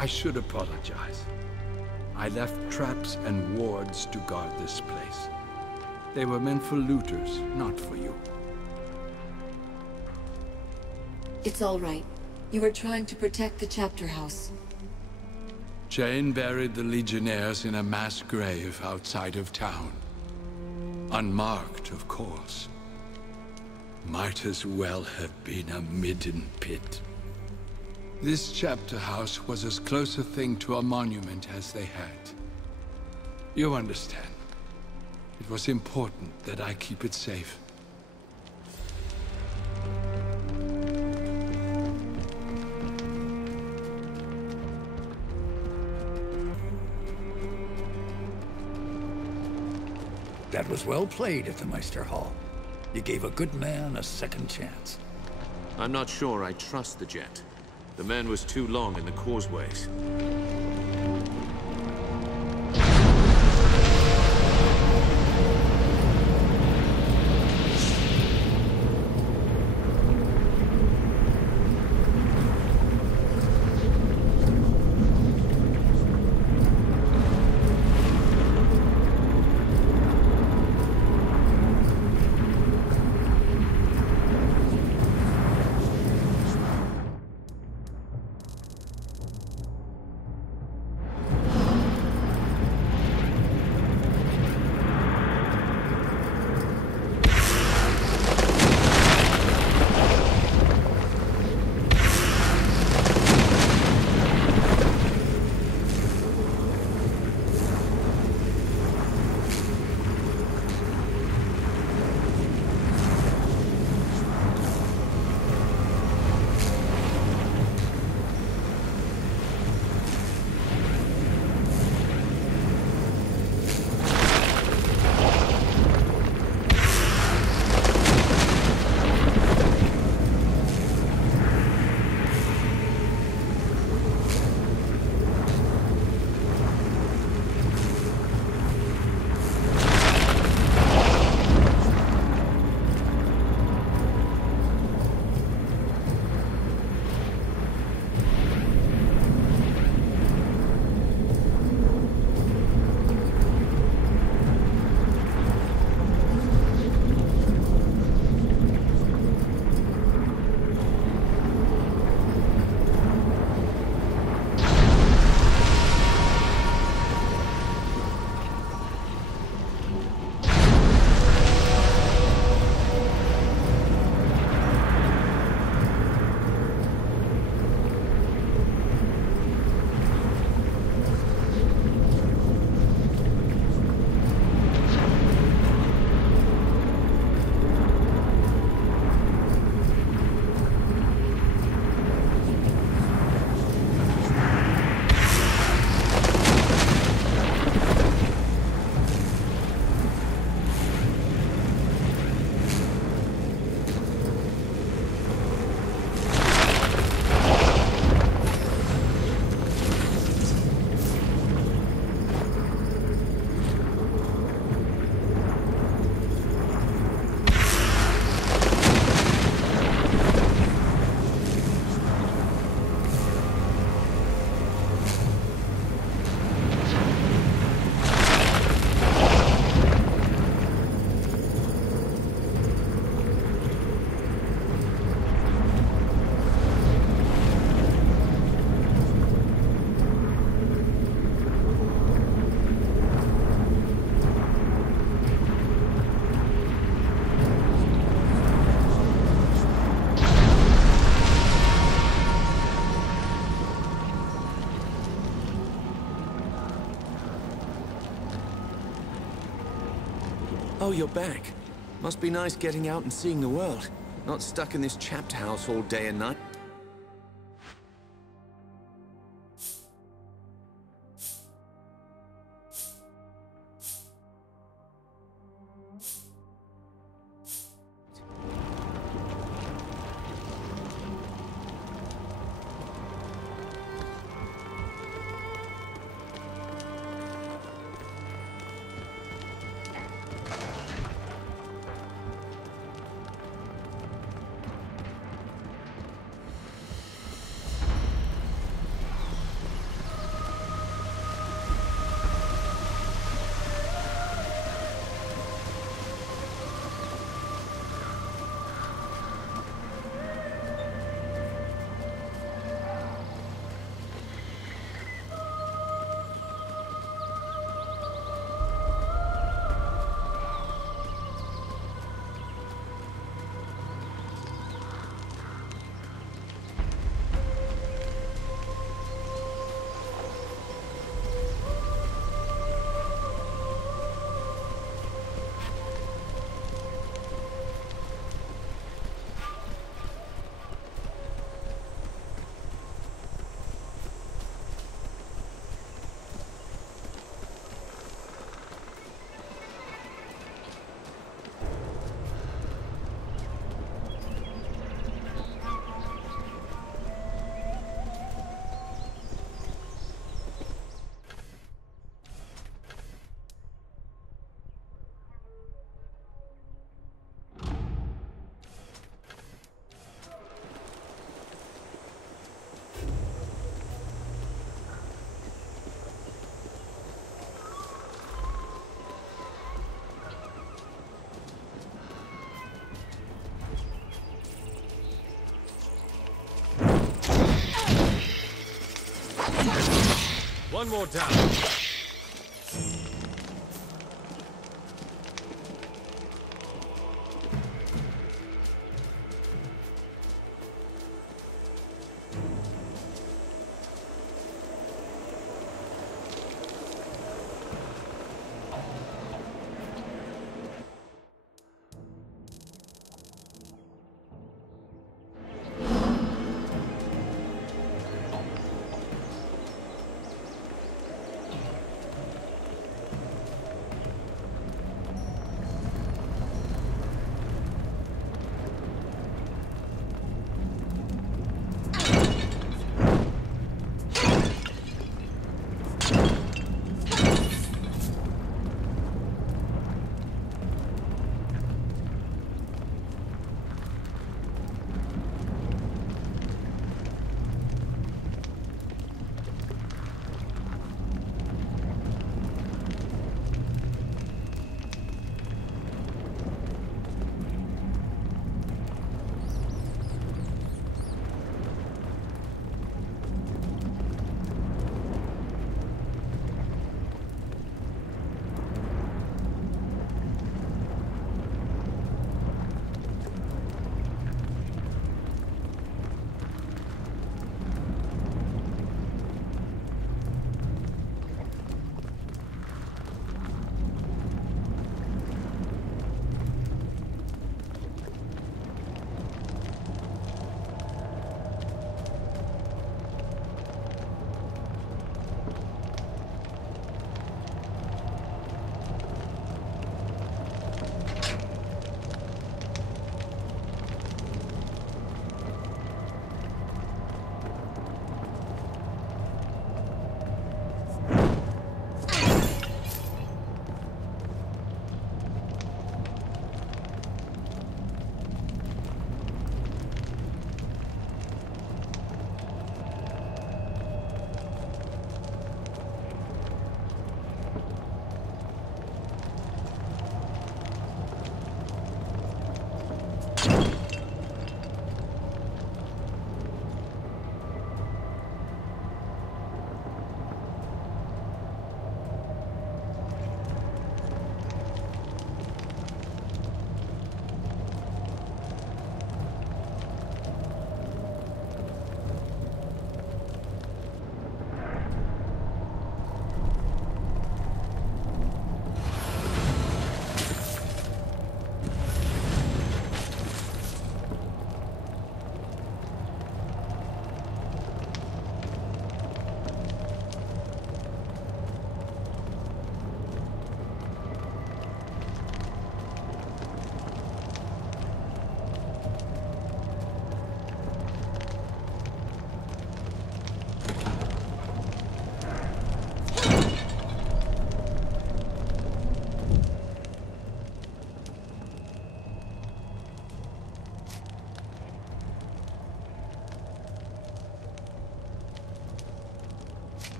I should apologize. I left traps and wards to guard this place. They were meant for looters, not for you. It's all right. You were trying to protect the chapter house. Jane buried the Legionnaires in a mass grave outside of town. Unmarked, of course. Might as well have been a midden pit. This chapter house was as close a thing to a monument as they had. You understand. It was important that I keep it safe. That was well played at the Meister Hall. You gave a good man a second chance. I'm not sure I trust the jet. The man was too long in the causeways. Oh, you're back. Must be nice getting out and seeing the world. Not stuck in this chapter house all day and night. One more down.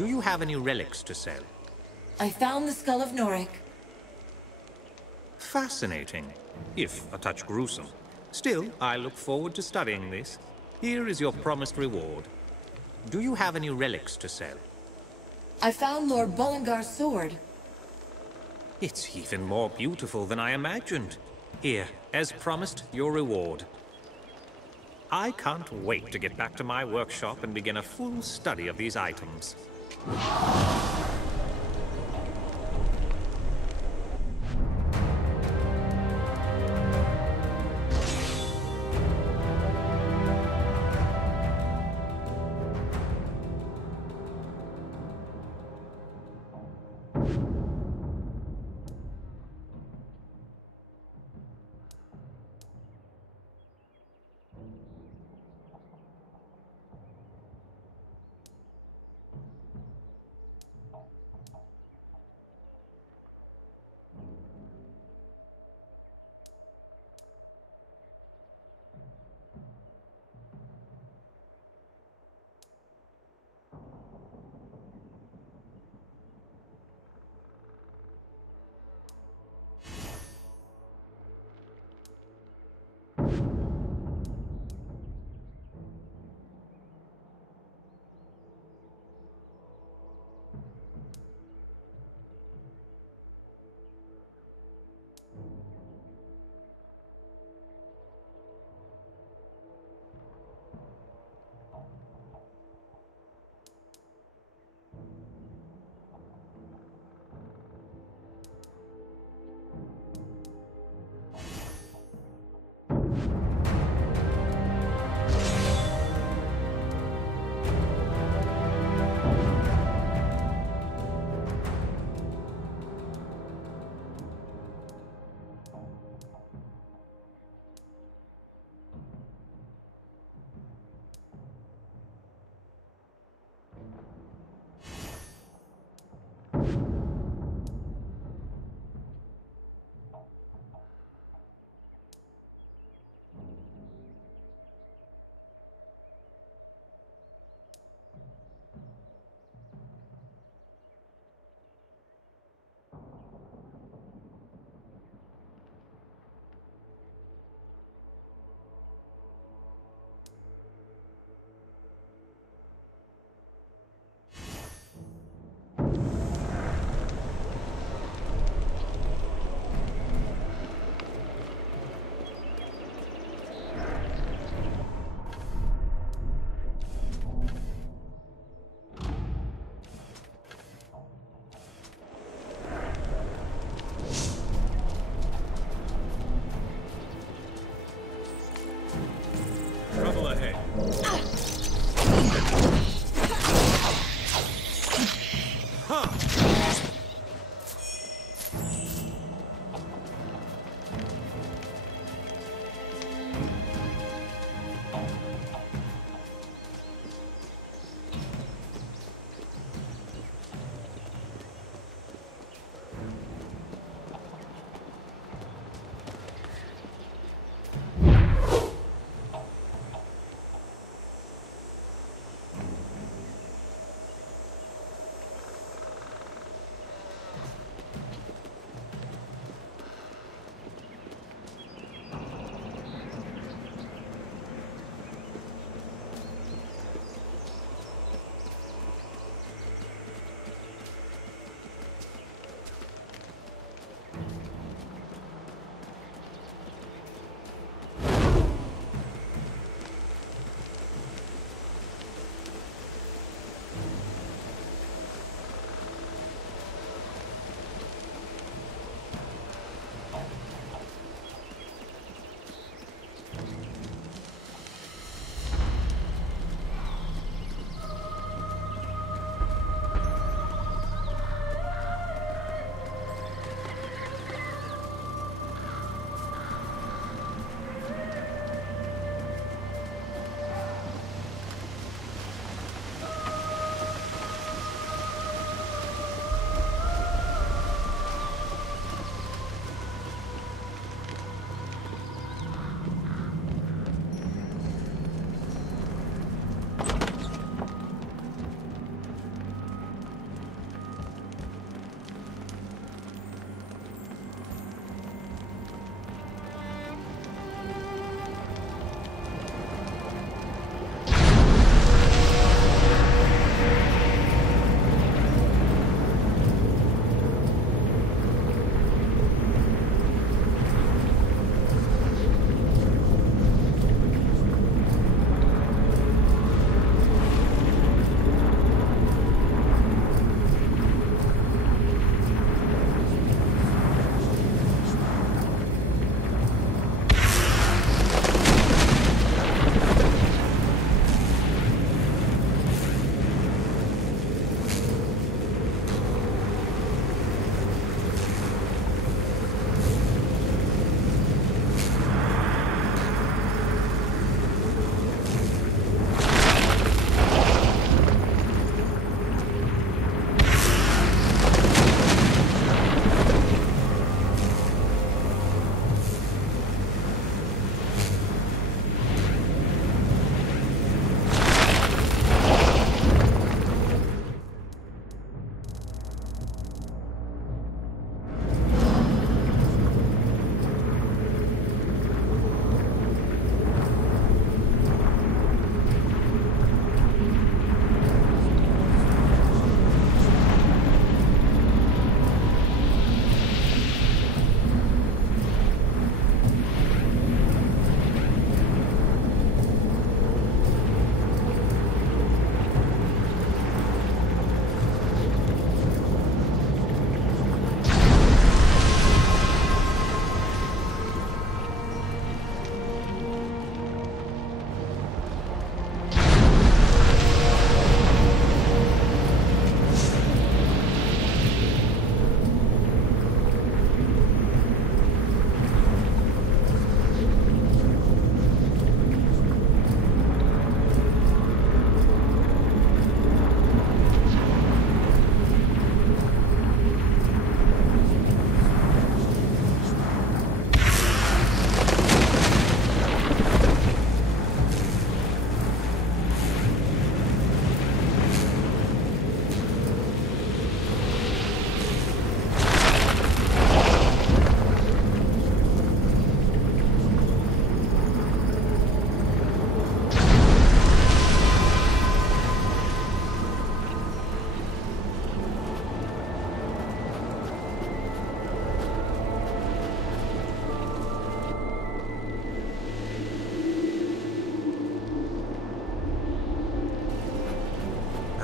Do you have any relics to sell? I found the skull of Norik. Fascinating, if a touch gruesome. Still, I look forward to studying this. Here is your promised reward. Do you have any relics to sell? I found Lord Bollingar's sword. It's even more beautiful than I imagined. Here, as promised, your reward. I can't wait to get back to my workshop and begin a full study of these items.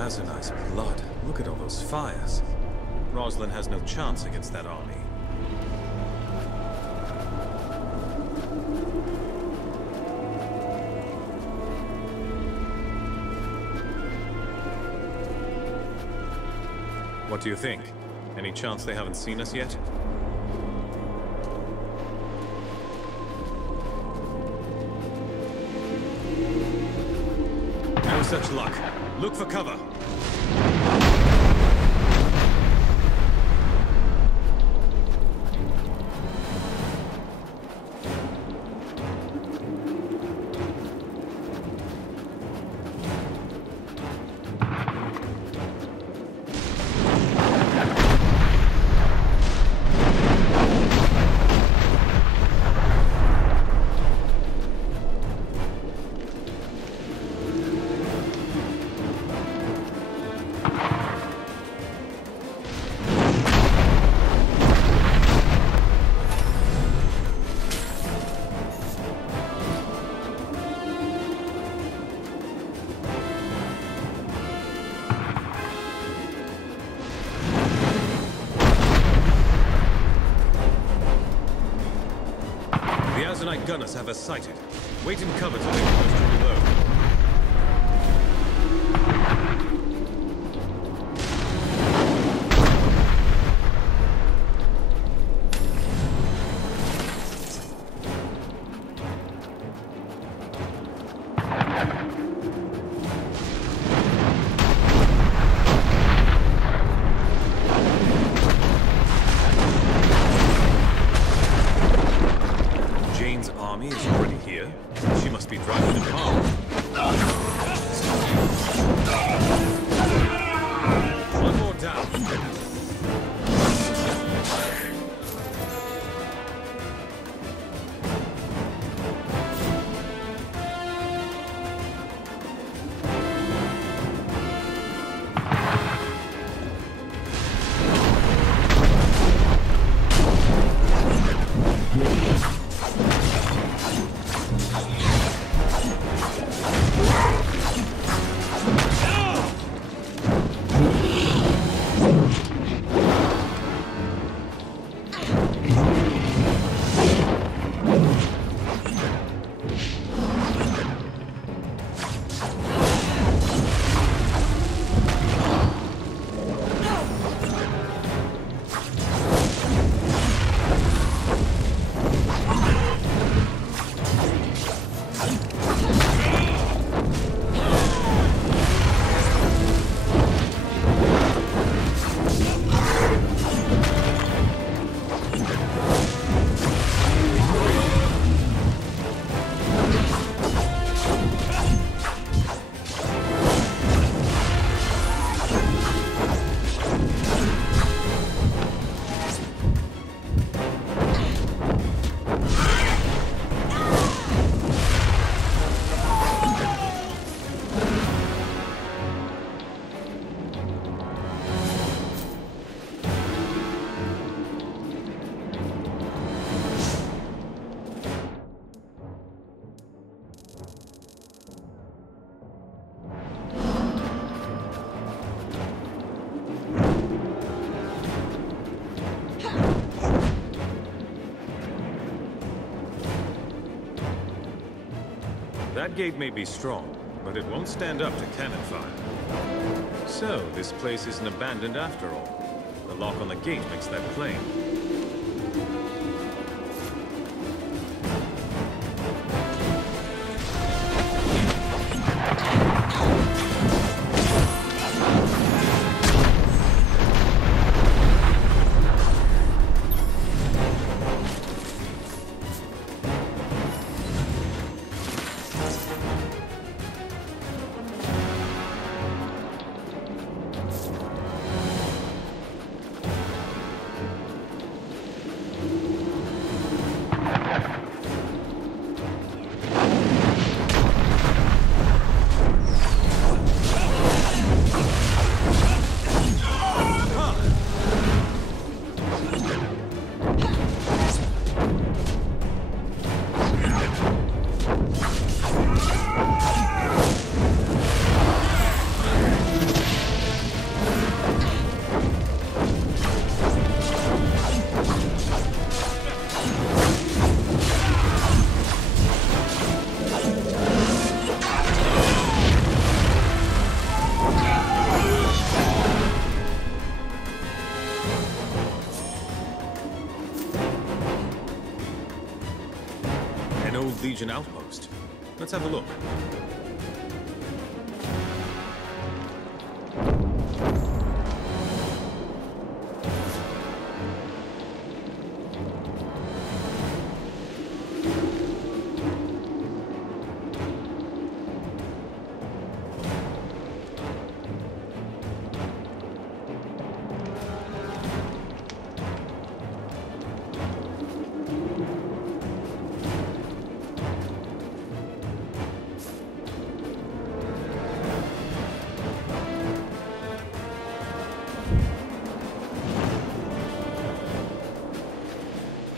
Azunai's blood. Look at all those fires. Rosalind has no chance against that army. What do you think? Any chance they haven't seen us yet? No such luck. Look for cover. Gunners have us sighted. Wait in cover till they close to reload. That gate may be strong, but it won't stand up to cannon fire. So, this place isn't abandoned after all. The lock on the gate makes that plain. old Legion outpost. Let's have a look.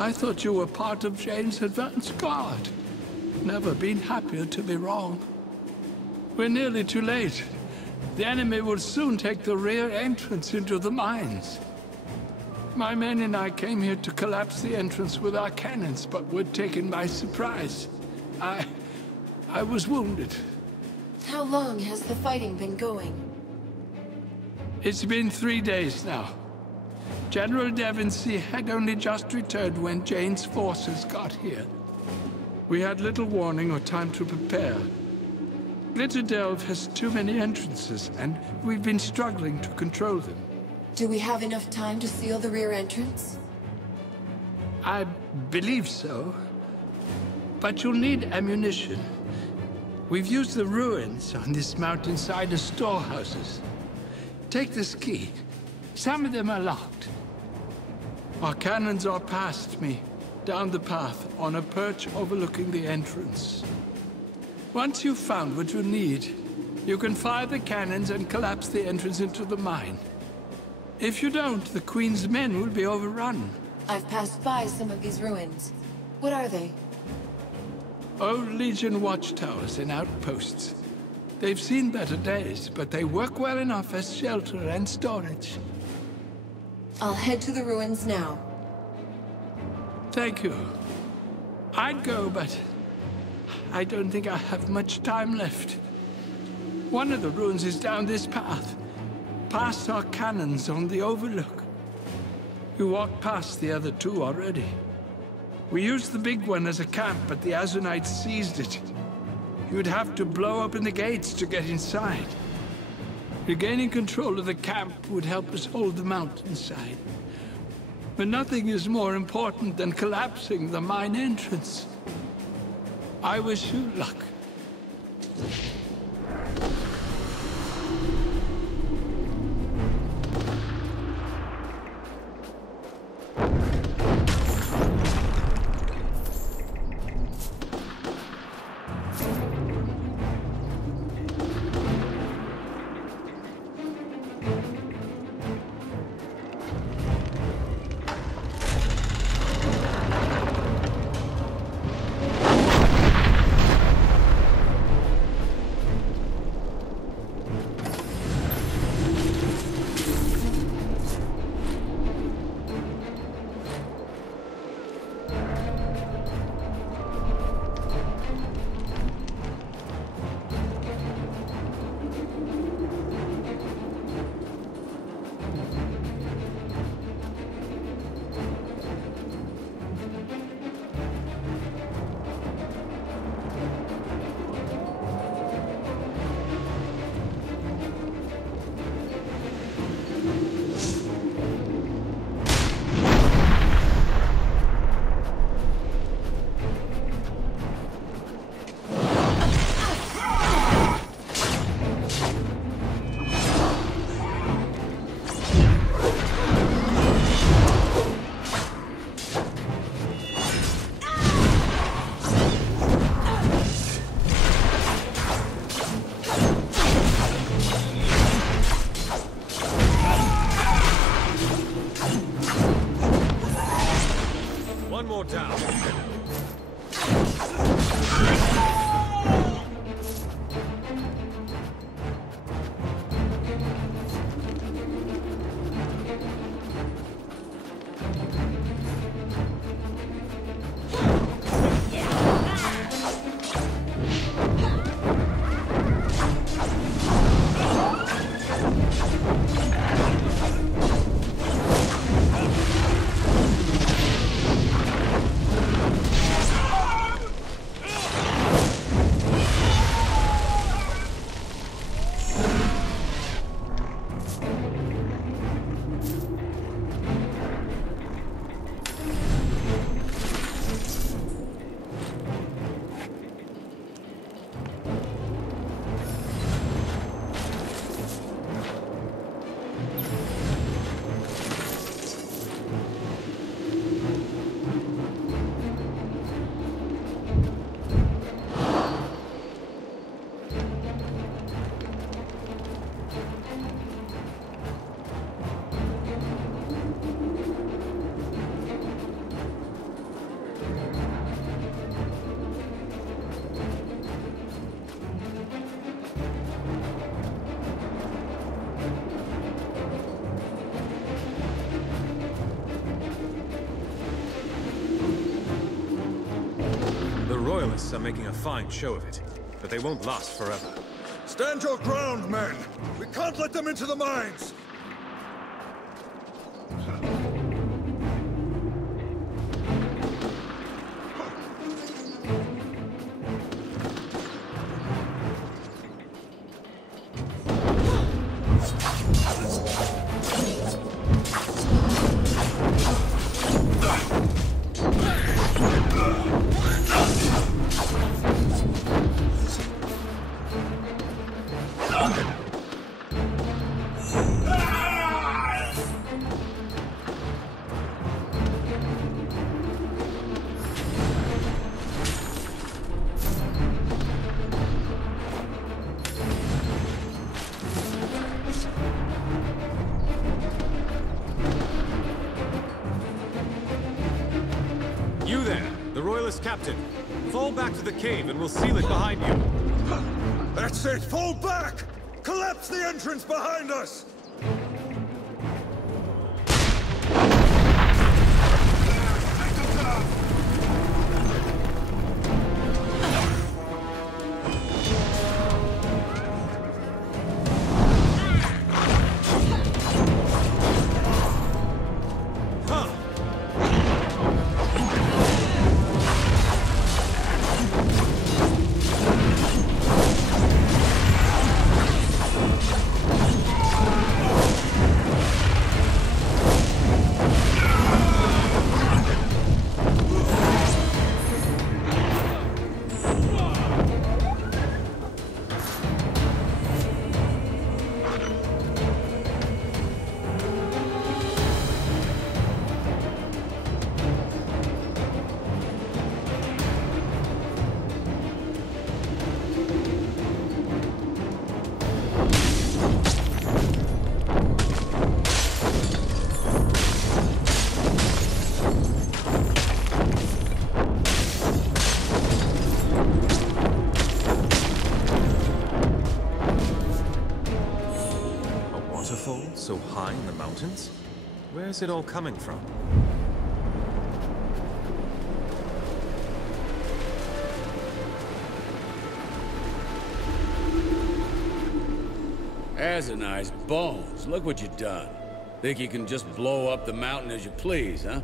I thought you were part of Jane's advance guard. Never been happier to be wrong. We're nearly too late. The enemy will soon take the rear entrance into the mines. My men and I came here to collapse the entrance with our cannons, but were taken by surprise. I was wounded. How long has the fighting been going? It's been 3 days now. General Devonsey had only just returned when Jane's forces got here. We had little warning or time to prepare. Glitterdelve has too many entrances, and we've been struggling to control them. Do we have enough time to seal the rear entrance? I believe so. But you'll need ammunition. We've used the ruins on this mountainside as storehouses. Take this key. Some of them are locked. Our cannons are past me, down the path, on a perch overlooking the entrance. Once you've found what you need, you can fire the cannons and collapse the entrance into the mine. If you don't, the Queen's men will be overrun. I've passed by some of these ruins. What are they? Old Legion watchtowers and outposts. They've seen better days, but they work well enough as shelter and storage. I'll head to the ruins now. Thank you. I'd go, but I don't think I have much time left. One of the ruins is down this path, past our cannons on the overlook. You walked past the other two already. We used the big one as a camp, but the Azunites seized it. You'd have to blow open the gates to get inside. Regaining control of the camp would help us hold the mountainside. But nothing is more important than collapsing the mine entrance. I wish you luck. Royalists are making a fine show of it, but they won't last forever. Stand your ground, men! We can't let them into the mines! You there, the Royalist captain. Fall back to the cave and we'll seal it behind you. That's it! Fall back! Collapse the entrance behind us! So high in the mountains? Where's it all coming from? That's a nice bones. Look what you've done. Think you can just blow up the mountain as you please, huh?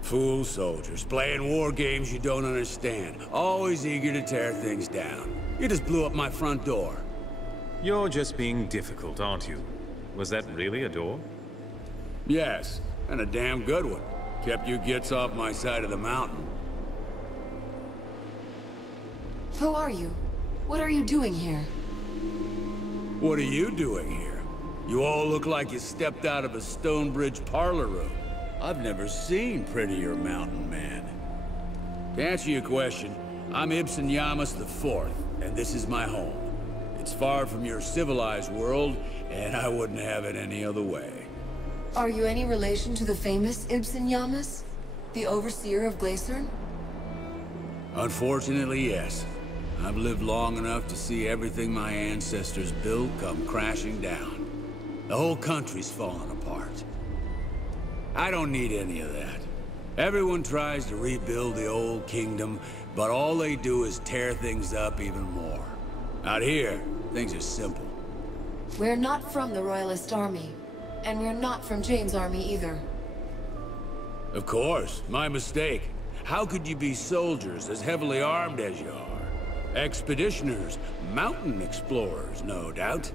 Fool soldiers, playing war games you don't understand. Always eager to tear things down. You just blew up my front door. You're just being difficult, aren't you? Was that really a door? Yes, and a damn good one. Kept you gits off my side of the mountain. Who are you? What are you doing here? What are you doing here? You all look like you stepped out of a Stonebridge parlor room. I've never seen prettier mountain man. To answer your question, I'm Ibsen Yamas IV, and this is my home. It's far from your civilized world, and I wouldn't have it any other way. Are you any relation to the famous Ibsen Yamas? The overseer of Glacern? Unfortunately, yes. I've lived long enough to see everything my ancestors built come crashing down. The whole country's falling apart. I don't need any of that. Everyone tries to rebuild the old kingdom, but all they do is tear things up even more. Out here, things are simple. We're not from the Royalist Army, and we're not from Jane's army either. Of course, my mistake. How could you be soldiers as heavily armed as you are? Expeditioners, mountain explorers, no doubt.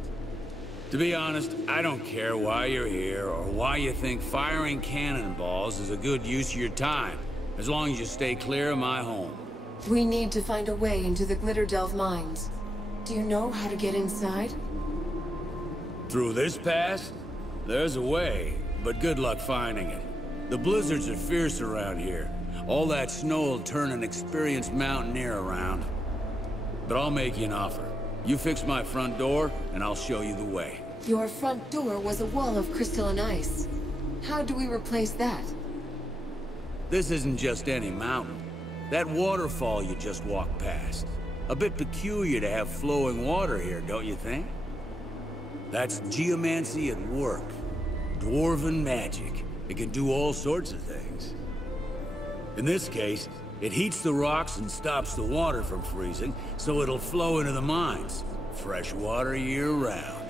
To be honest, I don't care why you're here or why you think firing cannonballs is a good use of your time, as long as you stay clear of my home. We need to find a way into the Glitterdelve mines. Do you know how to get inside? Through this pass? There's a way, but good luck finding it. The blizzards are fierce around here. All that snow will turn an experienced mountaineer around. But I'll make you an offer. You fix my front door, and I'll show you the way. Your front door was a wall of crystalline ice. How do we replace that? This isn't just any mountain. That waterfall you just walked past. A bit peculiar to have flowing water here, don't you think? That's geomancy at work. Dwarven magic. It can do all sorts of things. In this case, It heats the rocks and stops the water from freezing, so it'll flow into the mines. Fresh water year-round.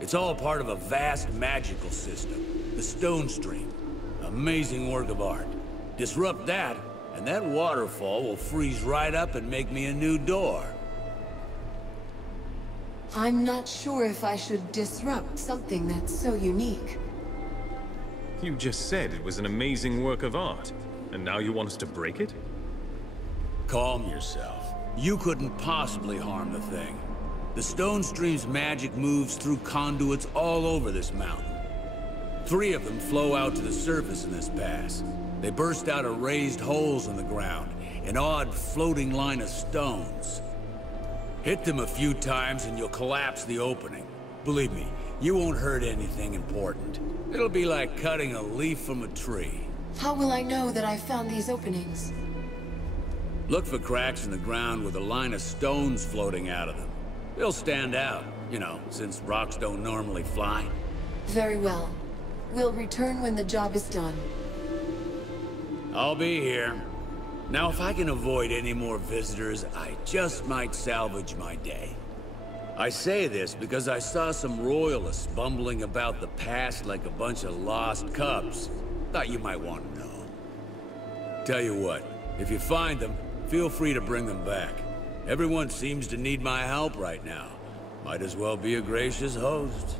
It's all part of a vast magical system, the Stone Stream. Amazing work of art. Disrupt that, and that waterfall will freeze right up and make me a new door. I'm not sure if I should disrupt something that's so unique. You just said it was an amazing work of art, and now you want us to break it? Calm yourself. You couldn't possibly harm the thing. The Stone Stream's magic moves through conduits all over this mountain. 3 of them flow out to the surface in this pass. They burst out of raised holes in the ground, an odd floating line of stones. Hit them a few times and you'll collapse the opening. Believe me, you won't hurt anything important. It'll be like cutting a leaf from a tree. How will I know that I found these openings? Look for cracks in the ground with a line of stones floating out of them. They'll stand out, you know, since rocks don't normally fly. Very well. We'll return when the job is done. I'll be here. Now, if I can avoid any more visitors, I just might salvage my day. I say this because I saw some royalists bumbling about the past like a bunch of lost cubs. Thought you might want to know. Tell you what, if you find them, feel free to bring them back. Everyone seems to need my help right now. Might as well be a gracious host.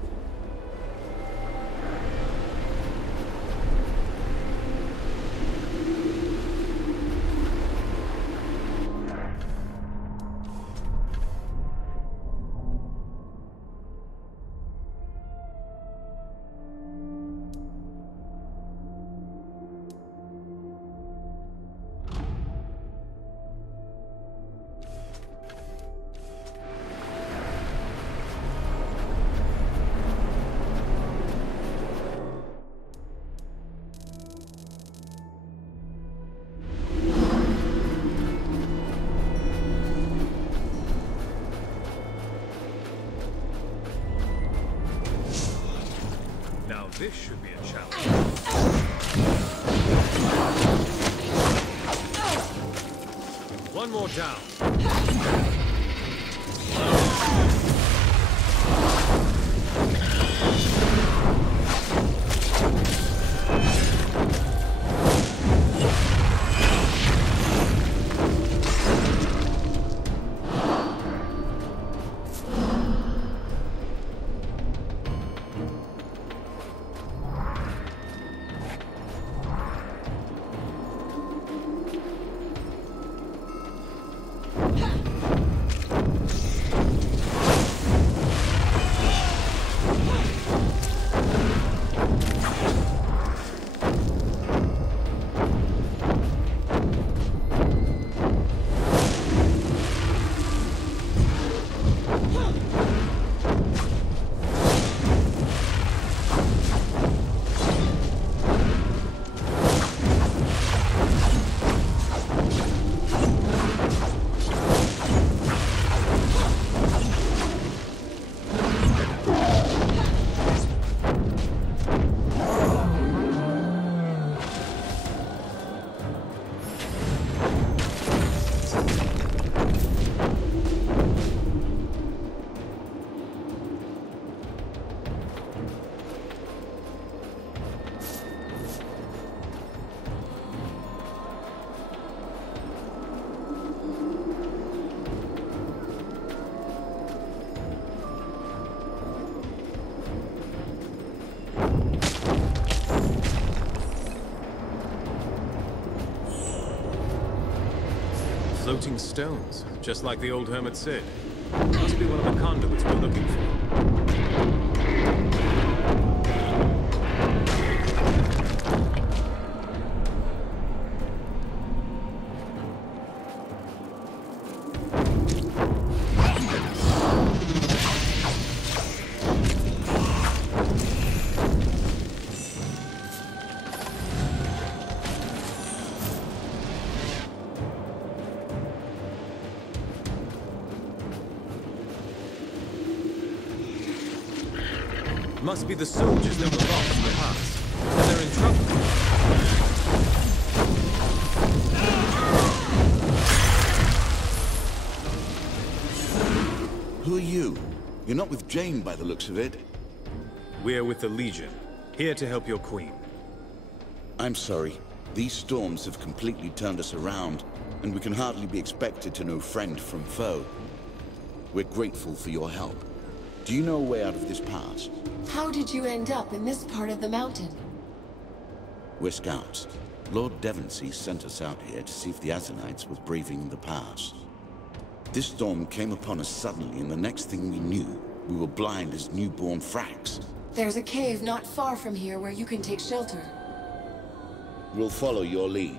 This should be a challenge. One more down. Floating stones, just like the old hermit said. Must be one of the conduits we're looking for. Must be the soldiers that were lost in the past. And they're in trouble. You're not with Jane by the looks of it. We're with the Legion, here to help your queen. I'm sorry. These storms have completely turned us around, and we can hardly be expected to know friend from foe. We're grateful for your help. Do you know a way out of this pass? How did you end up in this part of the mountain? We're scouts. Lord Devonsey sent us out here to see if the Azanites were braving the pass. This storm came upon us suddenly, and the next thing we knew, we were blind as newborn fracks. There's a cave not far from here where you can take shelter. We'll follow your lead.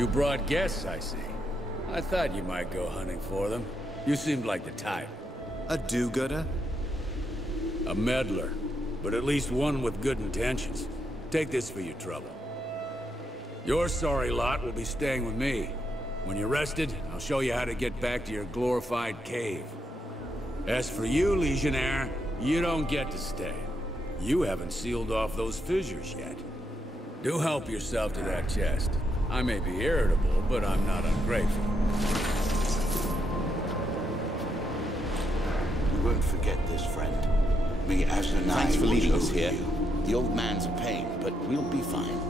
You brought guests, I see. I thought you might go hunting for them. You seemed like the type. A do-gooder? A meddler, but at least one with good intentions. Take this for your trouble. Your sorry lot will be staying with me. When you're rested, I'll show you how to get back to your glorified cave. As for you, Legionnaire, you don't get to stay. You haven't sealed off those fissures yet. Do help yourself to that chest. I may be irritable, but I'm not ungrateful. We won't forget this, friend. Me, Ash, and Thanks for leaving us here. The old man's a pain, but we'll be fine.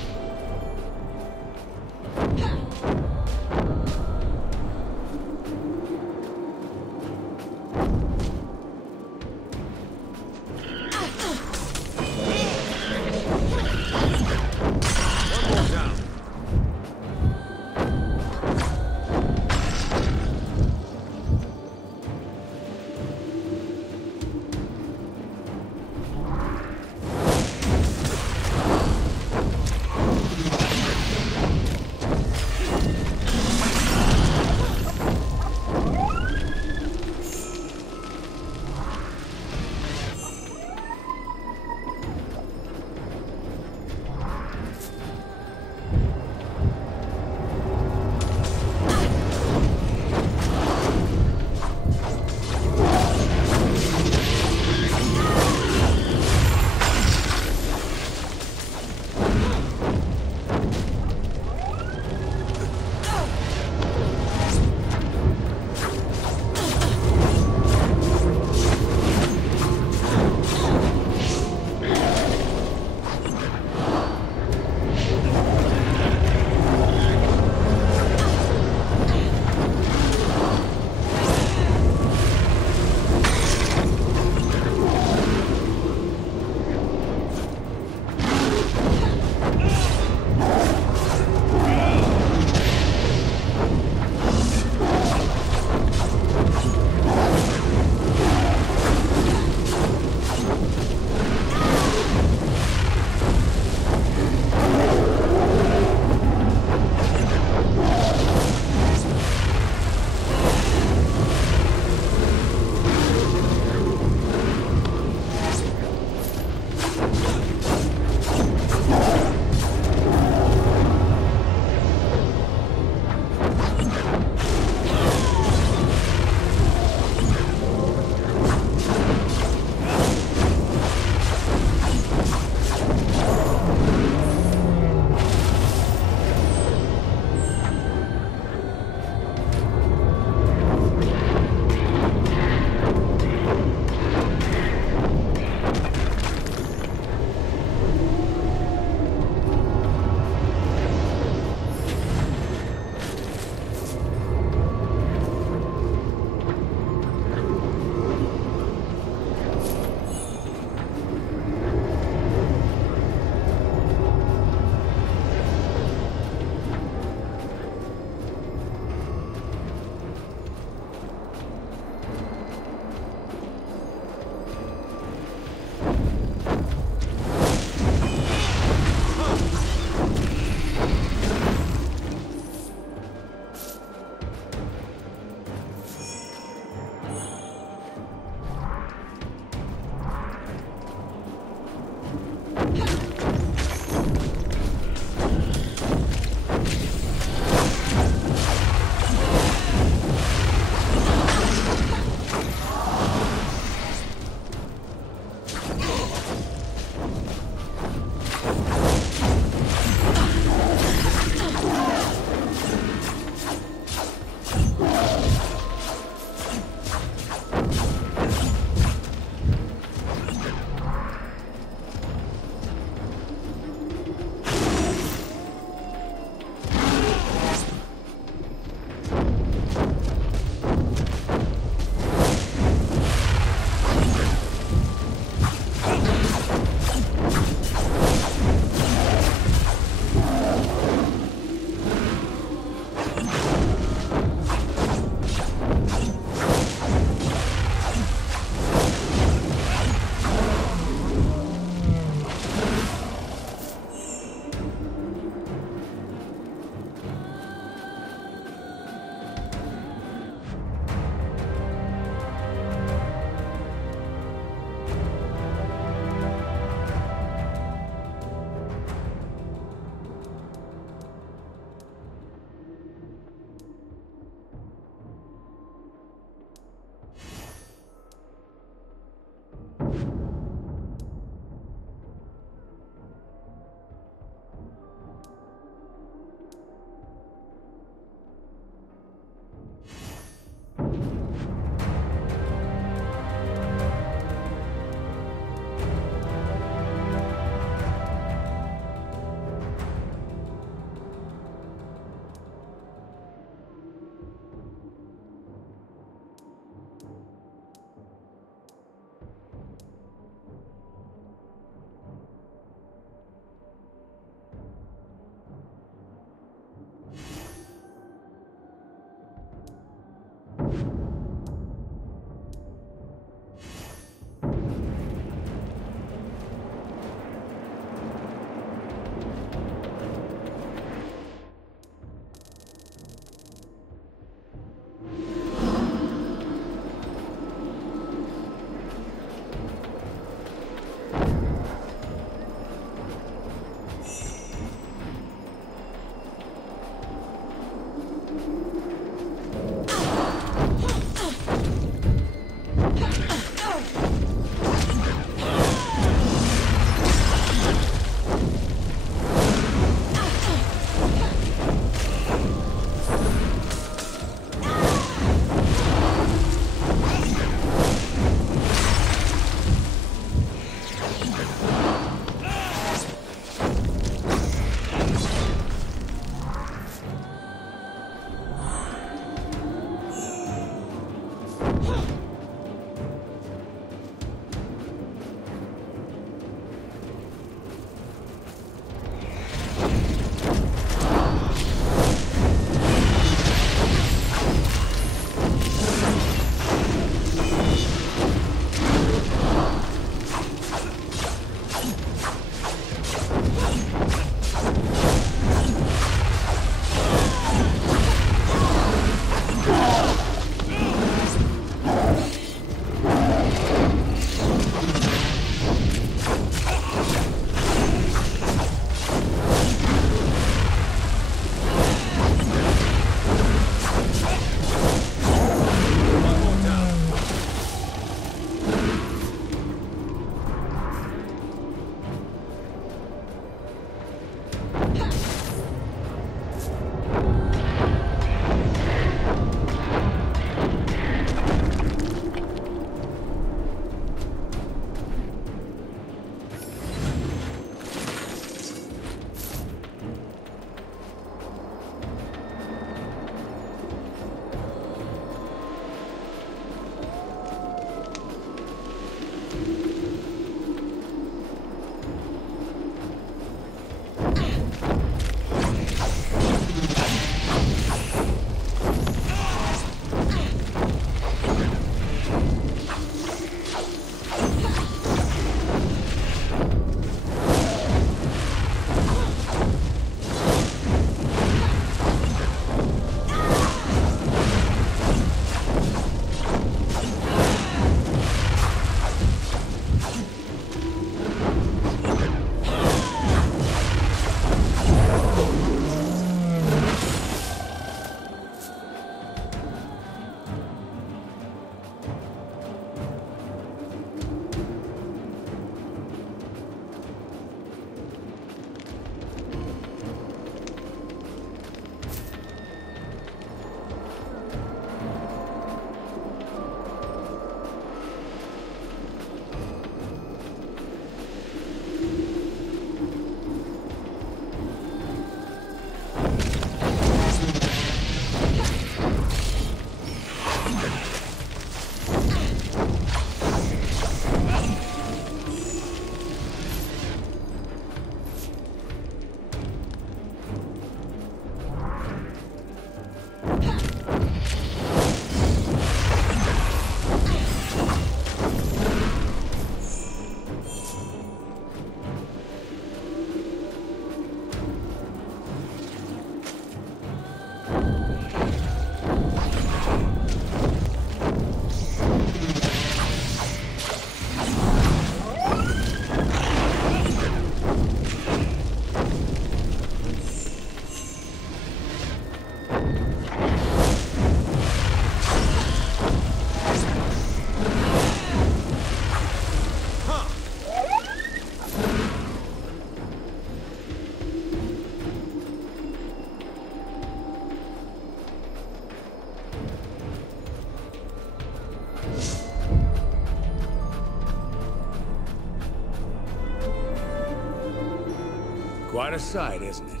Quite a sight, isn't it?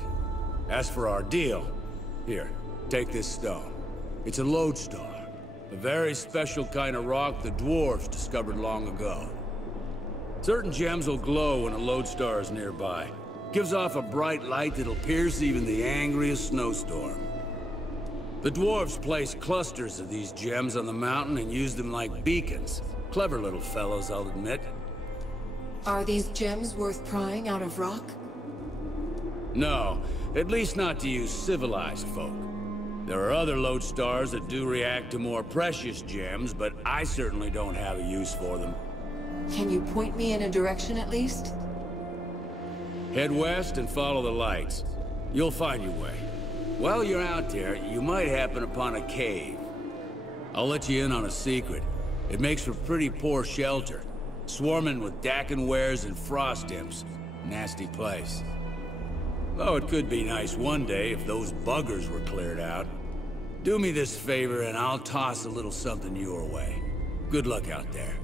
As for our deal, here, take this stone. It's a lodestar. A very special kind of rock the dwarves discovered long ago. Certain gems will glow when a lodestar is nearby. Gives off a bright light that'll pierce even the angriest snowstorm. The dwarves placed clusters of these gems on the mountain and used them like beacons. Clever little fellows, I'll admit. Are these gems worth prying out of rock? No, at least not to you civilized folk. There are other lodestars that do react to more precious gems, but I certainly don't have a use for them. Can you point me in a direction at least? Head west and follow the lights. You'll find your way. While you're out there, you might happen upon a cave. I'll let you in on a secret. It makes for pretty poor shelter. Swarming with Dakin wares and frost imps. Nasty place. Though it could be nice one day if those buggers were cleared out. Do me this favor and I'll toss a little something your way. Good luck out there.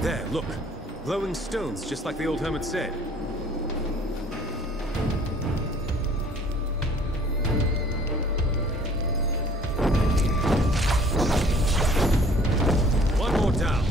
There, look. Glowing stones, just like the old hermit said. One more down.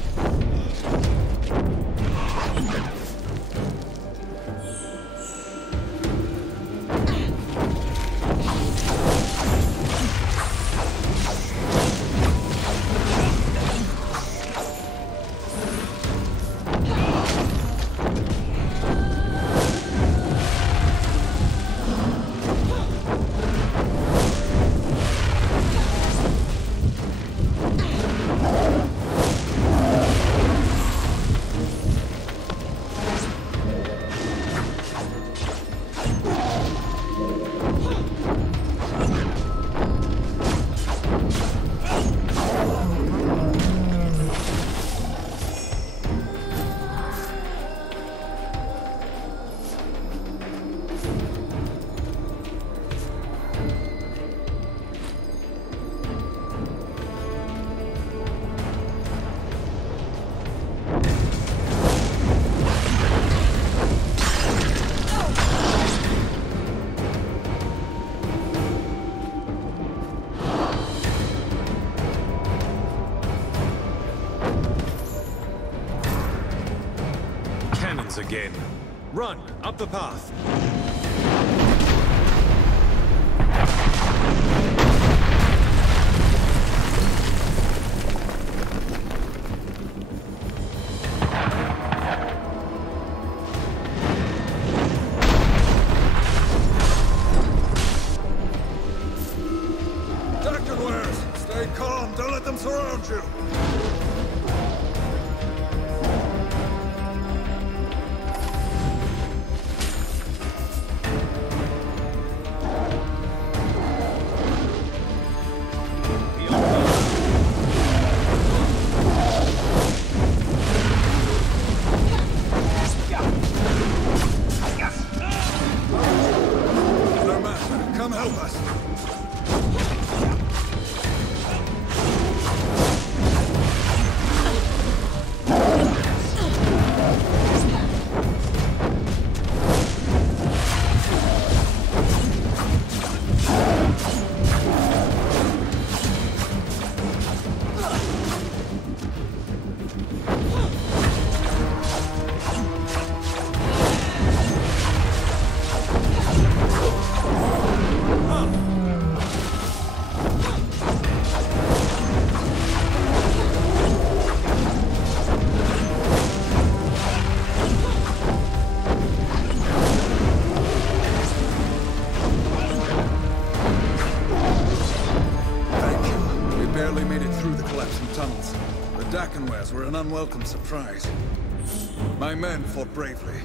Again. Run, up the path. help us! Were an unwelcome surprise. My men fought bravely.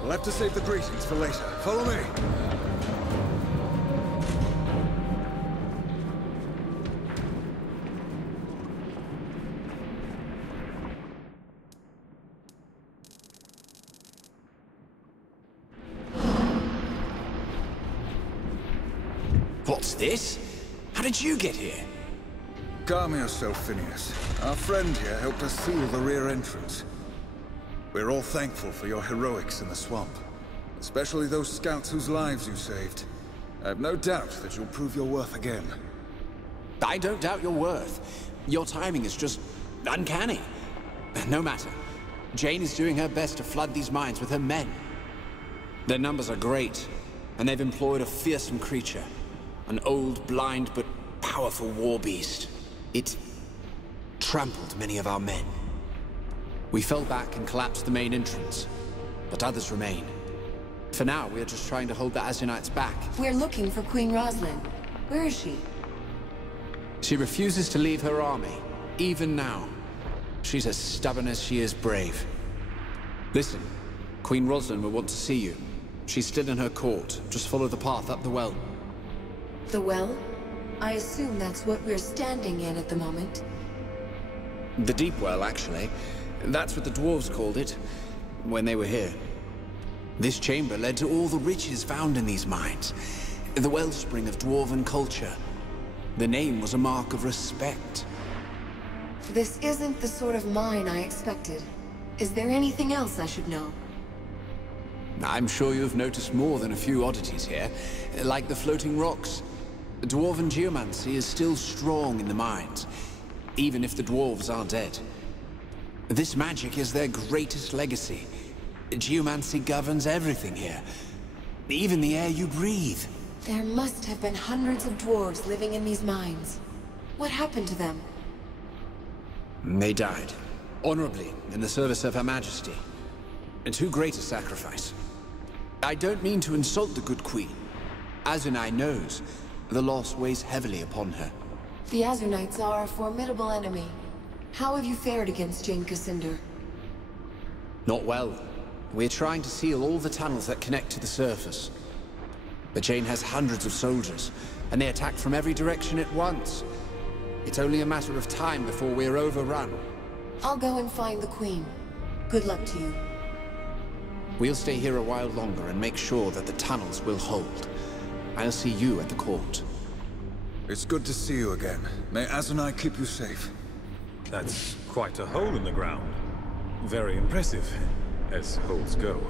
We'll have to save the greetings for later. Follow me! What's this? How did you get here? Calm yourself, Phineas. Our friend here helped us seal the rear entrance. We're all thankful for your heroics in the swamp. Especially those scouts whose lives you saved. I have no doubt that you'll prove your worth again. I don't doubt your worth. Your timing is just uncanny. No matter. Jane is doing her best to flood these mines with her men. Their numbers are great, and they've employed a fearsome creature. An old, blind, but powerful war beast. It trampled many of our men. We fell back and collapsed the main entrance, but others remain. For now, we are just trying to hold the Azunites back. We're looking for Queen Rosalind. Where is she? She refuses to leave her army, even now. She's as stubborn as she is brave. Listen, Queen Rosalind will want to see you. She's still in her court. Just follow the path up the well. The well? I assume that's what we're standing in at the moment. The deep well, actually. That's what the dwarves called it, when they were here. This chamber led to all the riches found in these mines. The wellspring of dwarven culture. The name was a mark of respect. This isn't the sort of mine I expected. Is there anything else I should know? I'm sure you've noticed more than a few oddities here, like the floating rocks. Dwarven geomancy is still strong in the mines, even if the dwarves are dead. This magic is their greatest legacy. Geomancy governs everything here, even the air you breathe. There must have been hundreds of dwarves living in these mines. What happened to them? They died, honorably, in the service of Her Majesty. Too great a sacrifice. I don't mean to insult the good queen. Azunai knows the loss weighs heavily upon her. The Azunites are a formidable enemy. How have you fared against Jane Cassander? Not well. We're trying to seal all the tunnels that connect to the surface. But Jane has hundreds of soldiers, and they attack from every direction at once. It's only a matter of time before we're overrun. I'll go and find the Queen. Good luck to you. We'll stay here a while longer and make sure that the tunnels will hold. I'll see you at the court. It's good to see you again. May Azunai keep you safe. That's quite a hole in the ground. Very impressive, as holes go.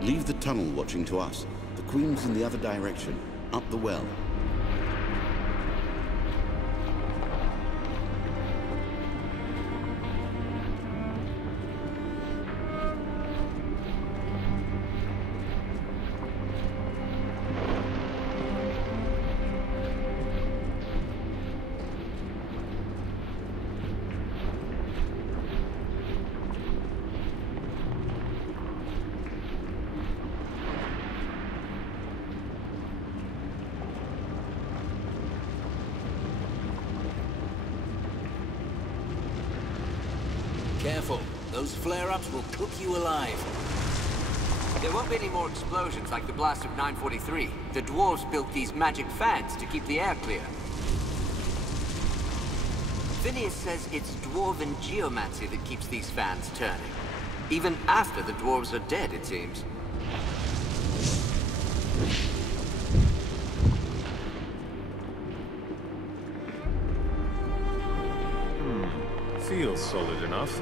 Leave the tunnel watching to us. The Queen's in the other direction, up the well. Those flare-ups will cook you alive. There won't be any more explosions like the blast of 943. The dwarves built these magic fans to keep the air clear. Phineas says it's dwarven geomancy that keeps these fans turning. Even after the dwarves are dead, it seems. Feels solid enough.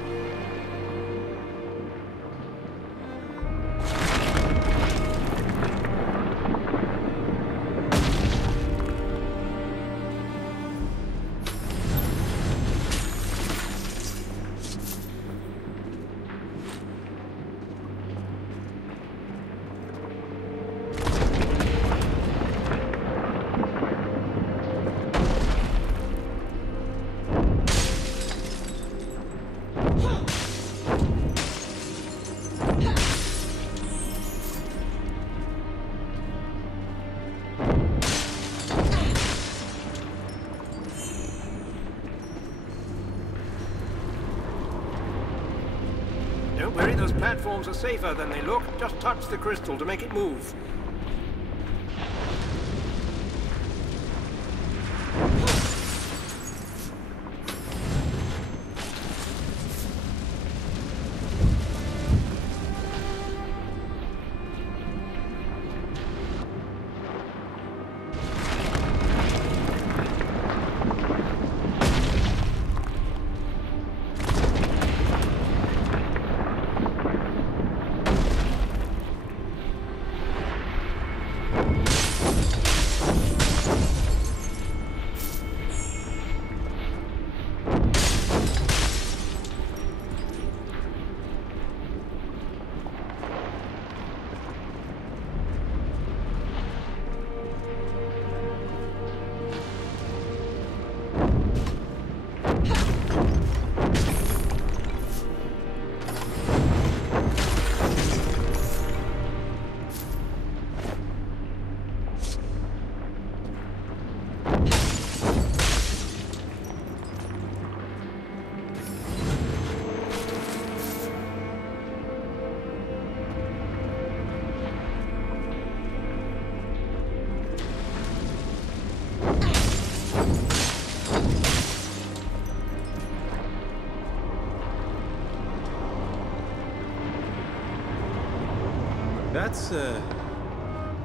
Don't worry, those platforms are safer than they look. Just touch the crystal to make it move.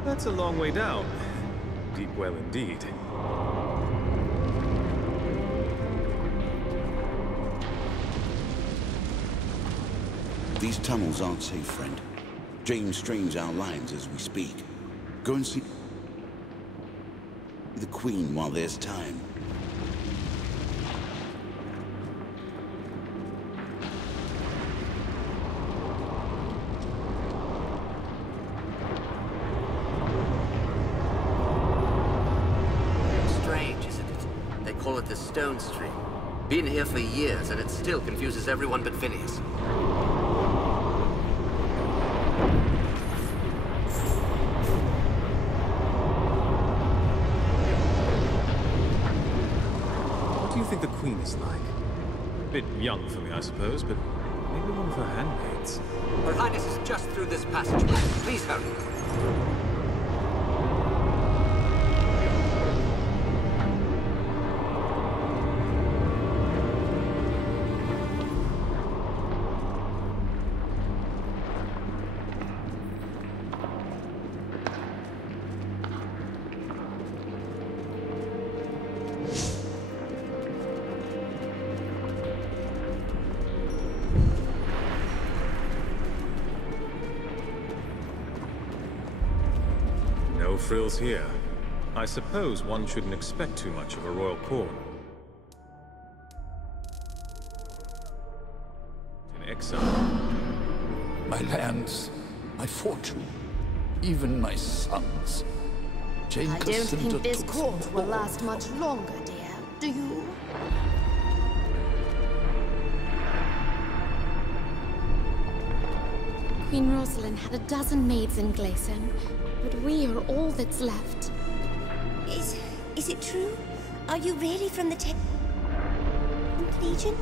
That's a long way down. Deep well indeed. These tunnels aren't safe, friend. Jane strains our lines as we speak. Go and see the Queen while there's time. The Stone Stream. Been here for years, and it still confuses everyone but Phineas. What do you think the Queen is like? A bit young for me, I suppose, but maybe one of her handmaids. Her Highness is just through this passageway. Please hurry. No frills here. I suppose one shouldn't expect too much of a royal court. In exile. My lands, my fortune, even my sons. Jane I don't think this court will last much longer, dear. Do you? Queen Rosalind had a dozen maids in Glayson, but we are all that's left. Is it true? Are you really from the Legion?